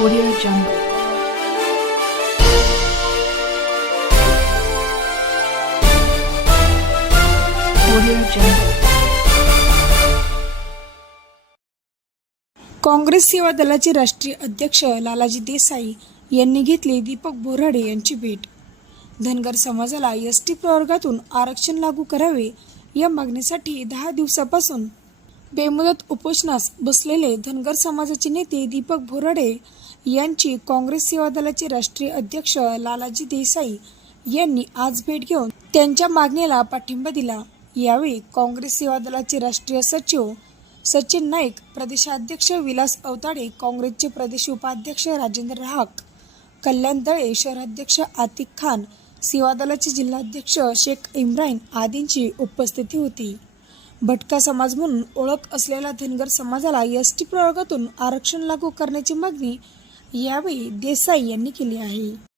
Audio Jungle. Congress सेवा दलाचे राष्ट्रीय अध्यक्ष लालाजी देसाई यांनी घेतली दीपक बोराडे यांची भेट धनगर समाजाला एस टी प्रवर्गातून आरक्षण लागू करावे या मागणीसाठी दहा दिवसापासून बेमुदत उपोषणास बसलेले धनगर समाजाचे नेते दीपक भोराडे यांची काँग्रेस सेवा दलाचे राष्ट्रीय अध्यक्ष लालाजी देसाई यांनी आज भेट घेऊन त्यांच्या मागणीला पाठिंबा दिला. यावेळी काँग्रेस सेवा दलाचे राष्ट्रीय सचिव सचिन नाईक प्रदेशाध्यक्ष विलास अवताडे काँग्रेसचे प्रदेश उपाध्यक्ष राजेंद्र राहक कल्याण दळे शहराध्यक्ष आतिक खान सेवा दलाचे जिल्हाध्यक्ष शेख इम्रान आदींची उपस्थिती होती. भटका समाज म्हणून ओळख असलेल्या धनगर समाजाला एस टी प्रवर्गातून आरक्षण लागू करण्याची मागणी यावेळी देसाई यांनी केली आहे.